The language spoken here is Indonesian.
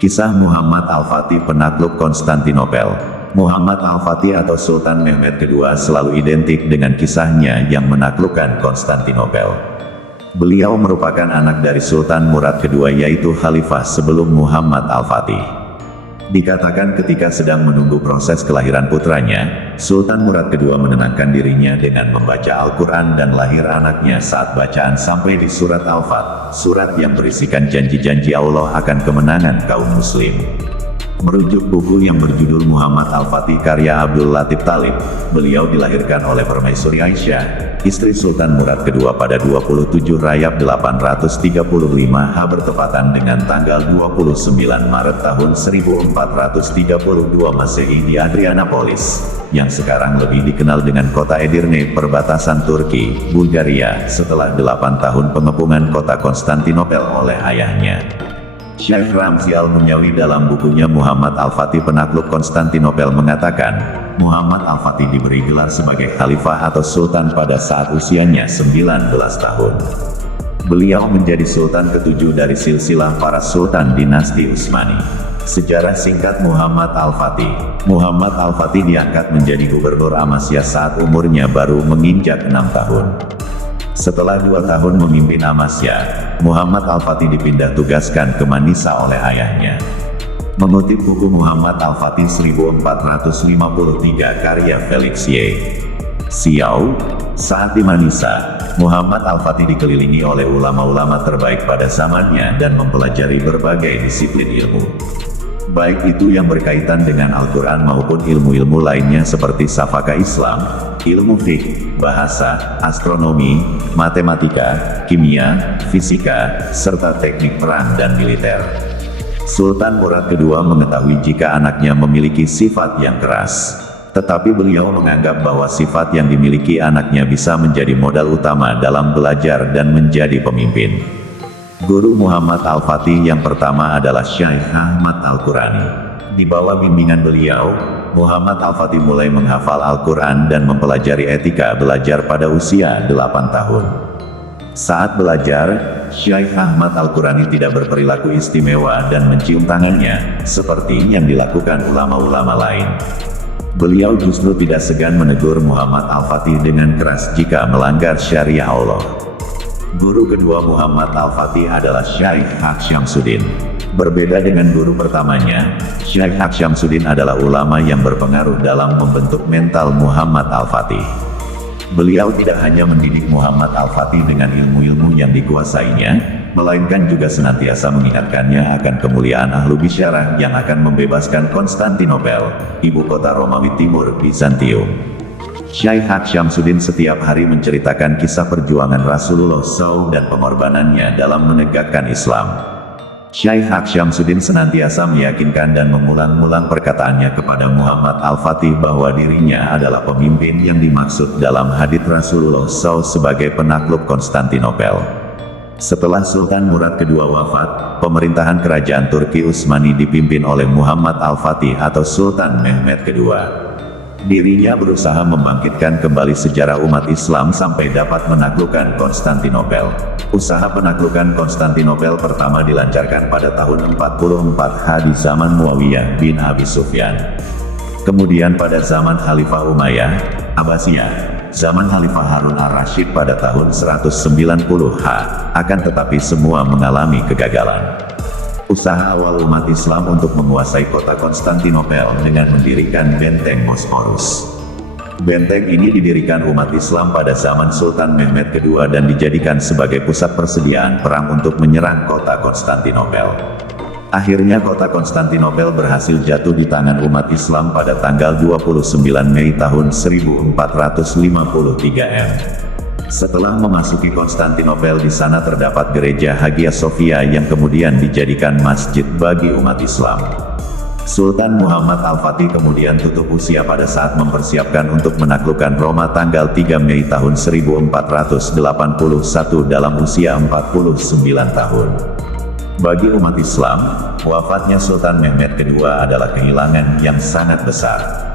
Kisah Muhammad Al-Fatih penakluk Konstantinopel. Muhammad Al-Fatih atau Sultan Mehmed II selalu identik dengan kisahnya yang menaklukkan Konstantinopel. Beliau merupakan anak dari Sultan Murad II yaitu khalifah sebelum Muhammad Al-Fatih. Dikatakan ketika sedang menunggu proses kelahiran putranya, Sultan Murad II menenangkan dirinya dengan membaca Al-Quran dan lahir anaknya saat bacaan sampai di surat Al-Fat, surat yang berisikan janji-janji Allah akan kemenangan kaum muslim. Merujuk buku yang berjudul Muhammad Al-Fatih karya Abdul Latif Talib, beliau dilahirkan oleh Permaisuri Aisyah, istri Sultan Murad II pada 27 Rajab 835 H bertepatan dengan tanggal 29 Maret tahun 1432 Masehi di Adrianopolis, yang sekarang lebih dikenal dengan kota Edirne perbatasan Turki, Bulgaria, setelah 8 tahun pengepungan kota Konstantinopel oleh ayahnya. Syekh Ramzi Al-Munyawi dalam bukunya Muhammad Al-Fatih penakluk Konstantinopel mengatakan, Muhammad Al-Fatih diberi gelar sebagai khalifah atau sultan pada saat usianya 19 tahun. Beliau menjadi sultan ke-7 dari silsilah para sultan dinasti Utsmani. Sejarah singkat Muhammad Al-Fatih. Muhammad Al-Fatih diangkat menjadi gubernur Amasya saat umurnya baru menginjak 6 tahun. Setelah 2 tahun memimpin Amasya, Muhammad Al-Fatih dipindah tugaskan ke Manisa oleh ayahnya. Mengutip buku Muhammad Al-Fatih 1453 karya Felix Y. Xiao, saat di Manisa, Muhammad Al-Fatih dikelilingi oleh ulama-ulama terbaik pada zamannya dan mempelajari berbagai disiplin ilmu. Baik itu yang berkaitan dengan Al-Quran maupun ilmu-ilmu lainnya seperti safaka Islam, ilmu fiqh, bahasa, astronomi, matematika, kimia, fisika, serta teknik perang dan militer. Sultan Murad II mengetahui jika anaknya memiliki sifat yang keras. Tetapi beliau menganggap bahwa sifat yang dimiliki anaknya bisa menjadi modal utama dalam belajar dan menjadi pemimpin. Guru Muhammad Al-Fatih yang pertama adalah Syekh Ahmad Al-Qurani. Di bawah bimbingan beliau, Muhammad Al-Fatih mulai menghafal Al-Quran dan mempelajari etika belajar pada usia 8 tahun. Saat belajar, Syekh Ahmad Al-Qurani tidak berperilaku istimewa dan mencium tangannya, seperti yang dilakukan ulama-ulama lain. Beliau justru tidak segan menegur Muhammad Al-Fatih dengan keras jika melanggar syariah Allah. Guru kedua Muhammad Al-Fatih adalah Syekh Haq Syamsuddin. Berbeda dengan guru pertamanya, Syekh Haq Syamsuddin adalah ulama yang berpengaruh dalam membentuk mental Muhammad Al-Fatih. Beliau tidak hanya mendidik Muhammad Al-Fatih dengan ilmu-ilmu yang dikuasainya, melainkan juga senantiasa mengingatkannya akan kemuliaan ahlu bisyarah yang akan membebaskan Konstantinopel, ibu kota Romawi Timur Bizantium. Syekh Haq Syamsuddin setiap hari menceritakan kisah perjuangan Rasulullah SAW dan pengorbanannya dalam menegakkan Islam. Syekh Haq Syamsuddin senantiasa meyakinkan dan mengulang-ulang perkataannya kepada Muhammad Al-Fatih bahwa dirinya adalah pemimpin yang dimaksud dalam hadits Rasulullah SAW sebagai penakluk Konstantinopel. Setelah Sultan Murad II wafat, pemerintahan kerajaan Turki Utsmani dipimpin oleh Muhammad Al-Fatih atau Sultan Mehmed II. Dirinya berusaha membangkitkan kembali sejarah umat Islam sampai dapat menaklukkan Konstantinopel. Usaha penaklukan Konstantinopel pertama dilancarkan pada tahun 44 H di zaman Muawiyah bin Abi Sufyan. Kemudian pada zaman Khalifah Umayyah, Abbasiyah, zaman Khalifah Harun Ar-Rasyid pada tahun 190 H, akan tetapi semua mengalami kegagalan. Usaha awal umat Islam untuk menguasai kota Konstantinopel dengan mendirikan benteng Bosporus. Benteng ini didirikan umat Islam pada zaman Sultan Mehmed II dan dijadikan sebagai pusat persediaan perang untuk menyerang kota Konstantinopel. Akhirnya kota Konstantinopel berhasil jatuh di tangan umat Islam pada tanggal 29 Mei tahun 1453 M. Setelah memasuki Konstantinopel, di sana terdapat gereja Hagia Sophia yang kemudian dijadikan masjid bagi umat Islam. Sultan Muhammad Al-Fatih kemudian tutup usia pada saat mempersiapkan untuk menaklukkan Roma tanggal 3 Mei tahun 1481 dalam usia 49 tahun. Bagi umat Islam, wafatnya Sultan Mehmed II adalah kehilangan yang sangat besar.